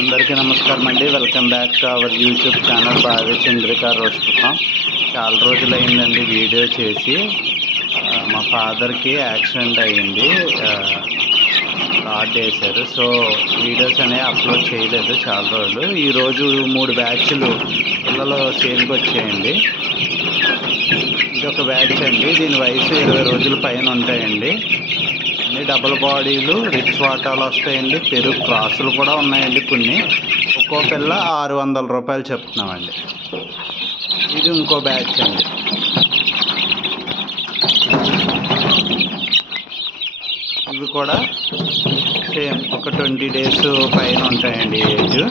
అందరికీ నమస్కారం అండి. Welcome back to our YouTube channel భావి చంద్రిక రోస్ట్ ఫామ్. చాలా రోజులైందండి వీడియో చేసి. మా ఫాదర్కి యాక్సిడెంట్ అయ్యింది, కార్డ్ వేశారు. సో వీడియోస్ అనేవి అప్లోడ్ చేయలేదు చాలా రోజులు. ఈరోజు 3 బ్యాచ్లు పిల్లలు సేల్కి వచ్చాయండి. ఇది ఒక బ్యాచ్ అండి. దీని వయసు 20 రోజుల పైన ఉంటాయండి. అన్ని డబుల్ బాడీలు, రిచ్ వాటాలు వస్తాయండి. పెరుగు క్రాసులు కూడా ఉన్నాయండి కొన్ని. ఒక్కో పిల్ల 600 రూపాయలు చెప్తున్నామండి. ఇది ఇంకో బ్యాచ్ అండి. ఇవి కూడా సేమ్ ఒక 20 డేస్ పైన ఉంటాయండి ఏజ్.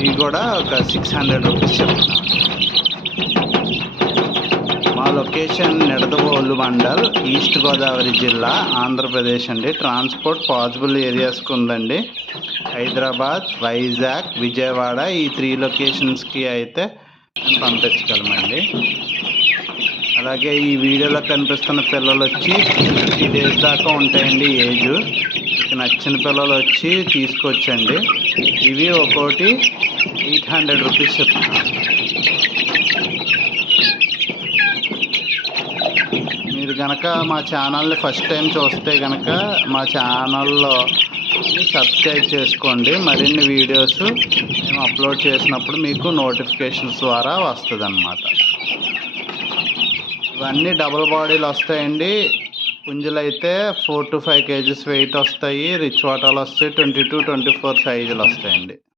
ఇవి కూడా ఒక 600 రూపీస్ చెప్తున్నాం. మా లొకేషన్ నిడదవోలు మండల్, ఈస్ట్ గోదావరి జిల్లా, ఆంధ్రప్రదేశ్ అండి. ట్రాన్స్పోర్ట్ పాసిబుల్ ఏరియాస్కి ఉందండి. హైదరాబాద్, వైజాగ్, విజయవాడ ఈ 3 లొకేషన్స్కి అయితే మేము పంపించగలమండి. అలాగే ఈ వీడియోలో కనిపిస్తున్న పిల్లలు వచ్చి 50 డేస్ దాకా ఉంటాయండి ఏజ్. మీకు నచ్చిన పిల్లలు వచ్చి తీసుకొచ్చండి. ఇవి ఒక్కోటి 800 రూపీస్ చెప్తున్నాను. మీరు కనుక మా ఛానల్ని ఫస్ట్ టైం చూస్తే కనుక మా ఛానల్లో సబ్స్క్రైబ్ చేసుకోండి. మరిన్ని వీడియోస్ మేము అప్లోడ్ చేసినప్పుడు మీకు నోటిఫికేషన్స్ ద్వారా వస్తుంది అన్నమాట. ఇవన్నీ డబుల్ బాడీలు వస్తాయండి. పుంజులు అయితే 4 to 5 kgs వెయిట్ వస్తాయి. రిచ్ వాటాలు వస్తాయి. 22-24 సైజులు వస్తాయండి.